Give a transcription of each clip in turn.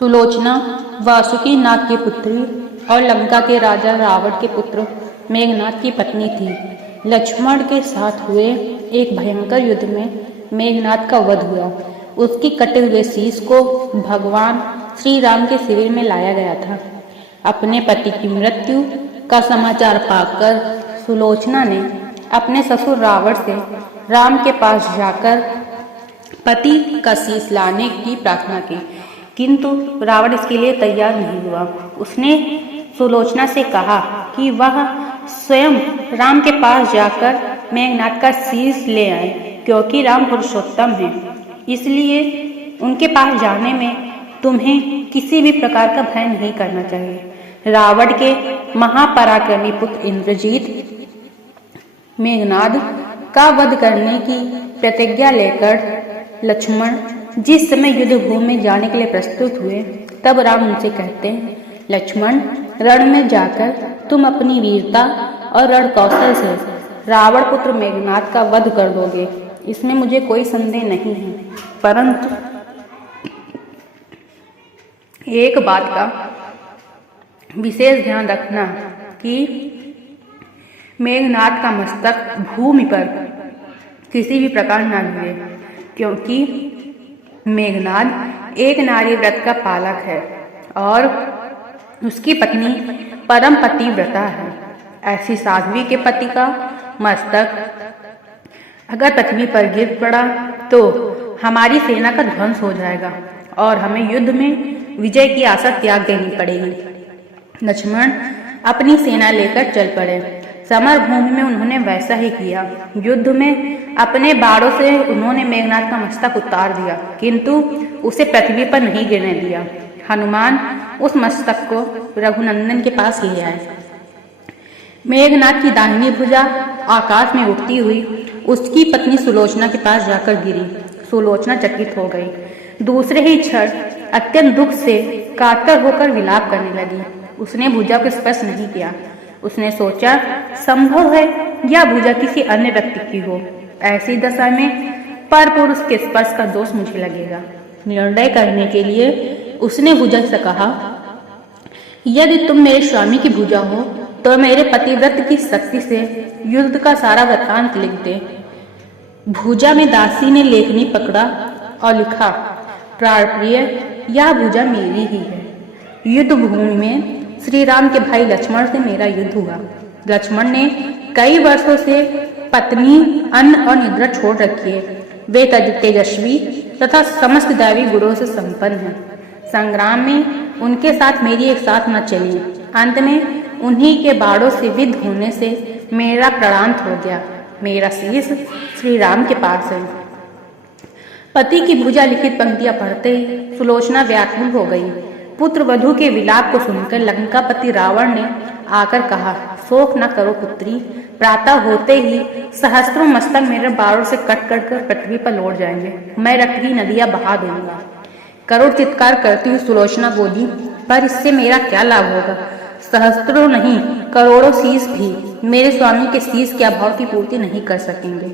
सुलोचना वासुकी नाग की पुत्री और लंका के राजा रावण के पुत्र मेघनाद की पत्नी थी। लक्ष्मण के साथ हुए एक भयंकर युद्ध में मेघनाद का वध हुआ। उसकी कटे हुए शीश को भगवान श्री राम के शिविर में लाया गया था। अपने पति की मृत्यु का समाचार पाकर सुलोचना ने अपने ससुर रावण से राम के पास जाकर पति का शीश लाने की प्रार्थना की, किंतु रावण इसके लिए तैयार नहीं हुआ। उसने सुलोचना से कहा कि वह स्वयं राम के पास जाकर मेघनाद का शीश ले आए, क्योंकि राम पुरुषोत्तम हैं। इसलिए उनके पास जाने में तुम्हें किसी भी प्रकार का भय नहीं करना चाहिए। रावण के महापराक्रमी पुत्र इंद्रजीत मेघनाद का वध करने की प्रतिज्ञा लेकर लक्ष्मण जिस समय युद्ध भूमि में जाने के लिए प्रस्तुत हुए, तब राम उनसे कहते हैं, लक्ष्मण, रण में जाकर तुम अपनी वीरता और रण कौशल से रावण पुत्र मेघनाद का वध कर दोगे, इसमें मुझे कोई संदेह नहीं है। परंतु एक बात का विशेष ध्यान रखना कि मेघनाद का मस्तक भूमि पर किसी भी प्रकार न गिरे, क्योंकि मेघनाद एक नारी व्रत का पालक है और उसकी पत्नी परम पतिव्रता है। ऐसी साध्वी के पति का मस्तक अगर पृथ्वी पर गिर पड़ा तो हमारी सेना का ध्वंस हो जाएगा और हमें युद्ध में विजय की आशा त्याग देनी पड़ेगी। लक्ष्मण अपनी सेना लेकर चल पड़े। समर भूमि में उन्होंने वैसा ही किया। युद्ध में अपने बाणों से उन्होंने मेघनाद का मस्तक उतार दिया, किंतु उसे पृथ्वी पर नहीं गिरने दिया। हनुमान उस मस्तक को रघुनंदन के पास ले आए। मेघनाद की दाहिनी भुजा आकाश में उठती हुई उसकी पत्नी सुलोचना के पास जाकर गिरी। सुलोचना चकित हो गई। दूसरे ही क्षण अत्यंत दुख से कातर होकर विलाप करने लगी। उसने भुजा को स्पर्श नहीं किया। उसने सोचा, संभव है यह भुजा किसी अन्य व्यक्ति की हो। ऐसी दशा में पर पुरुष के स्पर्श का दोष मुझे लगेगा। निर्णय करने के लिए उसने भुजा से कहा, यदि तुम मेरे स्वामी की भुजा हो तो मेरे पतिव्रत की शक्ति से युद्ध का सारा वृत्तांत लिख दे। भुजा में दासी ने लेखनी पकड़ा और लिखा, प्राण प्रिय, यह भुजा मेरी ही है। युद्ध भूमि में श्री राम के भाई लक्ष्मण से मेरा युद्ध हुआ। लक्ष्मण ने कई वर्षों से पत्नी, अन्न और निद्रा छोड़ रखी है। वे तेजस्वी तथा समस्त दैवी गुणों से संपन्न हैं। संग्राम में उनके साथ मेरी एक साथ न चली। अंत में उन्हीं के बाणों से विद्ध होने से मेरा प्राणांत हो गया। मेरा शीश श्री राम के पास है। पति की भुजा लिखित पंक्तियां पढ़ते ही सुलोचना व्याकुल हो गई। पुत्र वधु के विलाप को सुनकर लंकापति रावण ने आकर कहा, शोक न करो पुत्री, प्रातः होते ही सहस्त्रों मस्तक मेरे बाणों से कट कट कर पृथ्वी पर लौट जाएंगे। मैं रक्त की नदियां बहा दूंगा। करुण चित्कार करती हुई सुलोचना बोली, पर इससे मेरा क्या लाभ होगा? सहस्त्रों नहीं, करोड़ों शीश भी मेरे स्वामी के शीश के अभाव की पूर्ति नहीं कर सकेंगे।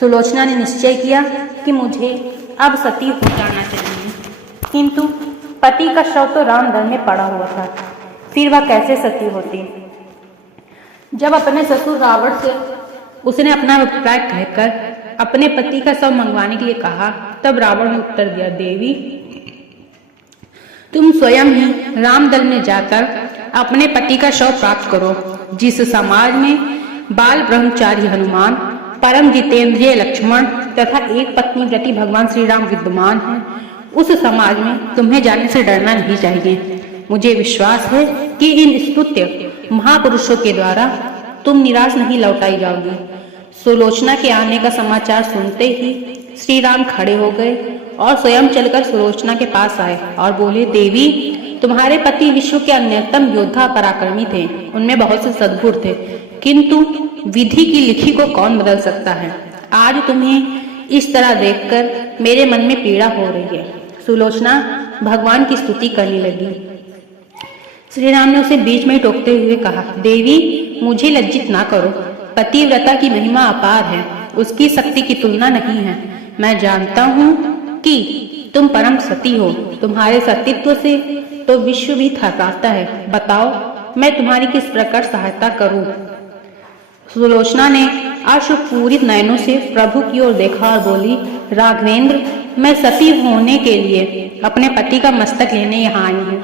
सुलोचना ने निश्चय किया कि मुझे अब सती हो जाना चाहिए, किंतु पति का शव तो रामदल में पड़ा हुआ था, फिर वह कैसे सती होती? जब अपने ससुर रावण से उसने अपना अभिप्राय कहकर अपने पति का शव मंगवाने के लिए कहा, तब रावण ने उत्तर दिया, देवी, तुम स्वयं ही रामदल में जाकर अपने पति का शव प्राप्त करो। जिस समाज में बाल ब्रह्मचारी हनुमान, परम जितेंद्रिय लक्ष्मण तथा एक पत्नी व्रती भगवान श्री राम विद्यमान हैं, उस समाज में तुम्हें जाने से डरना नहीं चाहिए। मुझे विश्वास है कि इन स्तुत्य महापुरुषों के द्वारा तुम निराश नहीं लौटाई जाओगी। सुलोचना के आने का समाचार सुनते ही श्री राम खड़े हो गए और स्वयं चलकर सुलोचना के पास आए और बोले, देवी, तुम्हारे पति विश्व के अन्यतम योद्धा पराक्रमी थे। उनमें बहुत से सद्गुण थे, किंतु विधि की लिखी को कौन बदल सकता है? आज तुम्हें इस तरह देखकर मेरे मन में पीड़ा हो रही है। सुलोचना भगवान की स्तुति करने लगी। श्री राम ने उसे बीच में टोकते हुए कहा, देवी, मुझे लज्जित ना करो। पतिव्रता की महिमा अपार है, उसकी शक्ति की तुलना नहीं है। मैं जानता हूँ कि तुम परम सती हो, तुम्हारे सतीत्व से तो विश्व भी थर्राता है। बताओ मैं तुम्हारी किस प्रकार सहायता करूं? सुलोचना ने अश्रुपूरित नयनों से प्रभु की ओर देखा और बोली, राघवेंद्र, मैं सती होने के लिए अपने पति का मस्तक लेने यहाँ आई हूँ।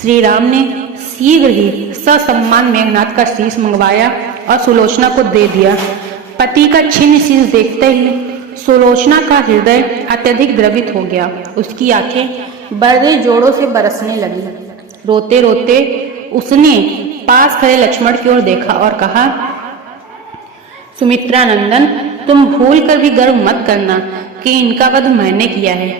श्री राम ने शीघ्र ही ससम्मान मेघनाथ का शीश मंगवाया और सुलोचना को दे दिया। पति का छिन्न शीश देखते ही सुलोचना का हृदय अत्यधिक द्रवित हो गया। उसकी आंखें बड़े जोरों से बरसने लगी। रोते रोते उसने पास खड़े लक्ष्मण की ओर देखा और कहा, सुमित्रा नंदन, तुम भूल कर भी गर्व मत करना कि इनका वध मैंने किया है।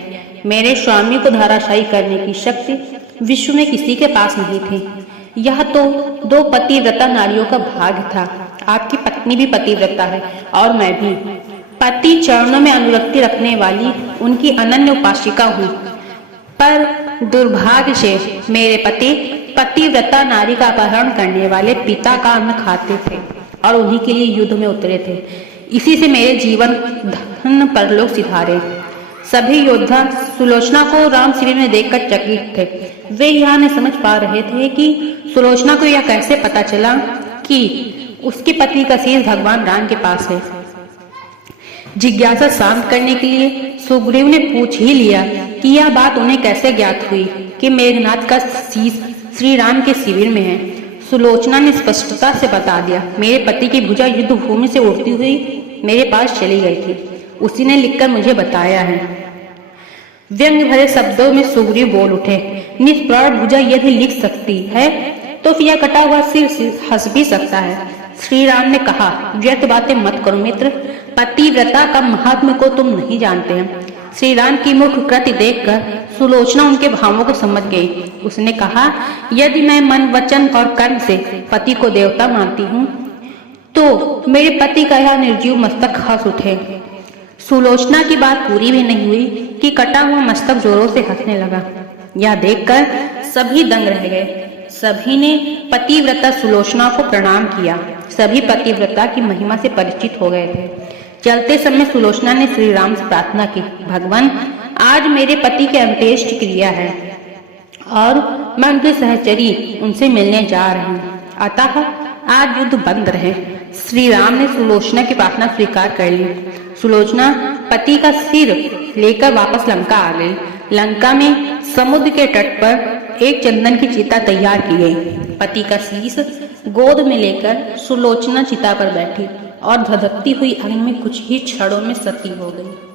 मेरे स्वामी को धराशायी करने की शक्ति विश्व में किसी के पास नहीं थी। यह तो दो पतिव्रता नारियों का भाग्य था। आपकी पत्नी भी पतिव्रता है और मैं भी पति चरणों में अनुरक्ति रखने वाली उनकी अनन्य उपासिका हूँ। पर दुर्भाग्य से मेरे पति पतिव्रता नारी का अपहरण करने वाले पिता का अन्न खाते थे और उन्हीं के लिए युद्ध में उतरे थे। इसी से मेरे जीवन धन परलोक सिधारे। सभी योद्धा सुलोचना को राम शिविर में देखकर चकित थे। वे यह नहीं समझ पा रहे थे कि सुलोचना को यह कैसे पता चला कि उसके पति का शीश भगवान राम के पास है। जिज्ञासा शांत करने के लिए सुग्रीव ने पूछ ही लिया कि यह बात उन्हें कैसे ज्ञात हुई कि मेघनाथ का शीश श्री राम के शिविर में है। सुलोचना ने स्पष्टता से बता दिया, मेरे पति की भुजा युद्ध भूमि से उड़ती हुई मेरे पास चली गई थी। उसी ने लिखकर मुझे बताया है। व्यंग भरे शब्दों में सुग्रीव बोल उठे, निष्प्राण भुजा यदि लिख सकती है तो फिर यह कटा हुआ सिर हंस भी सकता है। श्री राम ने कहा, व्यर्थ बातें मत करो मित्र, पतिव्रता का महात्म्य को तुम नहीं जानते हैं। श्री राम की मुख कृति देखकर सुलोचना उनके भावों को समझ गई। उसने कहा, यदि मैं मन वचन और कर्म से पति को देवता मानती हूँ तो मेरे पति का यह निर्जीव मस्तक हंस उठे। सुलोचना की बात पूरी भी नहीं हुई कि कटा हुआ मस्तक जोरों से हंसने लगा। यह देखकर सभी दंग रह गए। सभी ने पतिव्रता सुलोचना को प्रणाम किया। सभी पतिव्रता की महिमा से परिचित हो गए थे। चलते समय सुलोचना ने श्री राम से प्रार्थना की, भगवान, आज मेरे पति के अंत्येष्टि क्रिया है और मैं उनके सहचरी उनसे मिलने जा रही हूँ, अतः आज युद्ध बंद रहे। श्री राम ने सुलोचना की प्रार्थना स्वीकार कर ली। सुलोचना पति का सिर लेकर वापस लंका आ गई। लंका में समुद्र के तट पर एक चंदन की चिता तैयार की गई। पति का शीश गोद में लेकर सुलोचना चिता पर बैठी और धधकती हुई अग्नि में कुछ ही क्षणों में सती हो गई।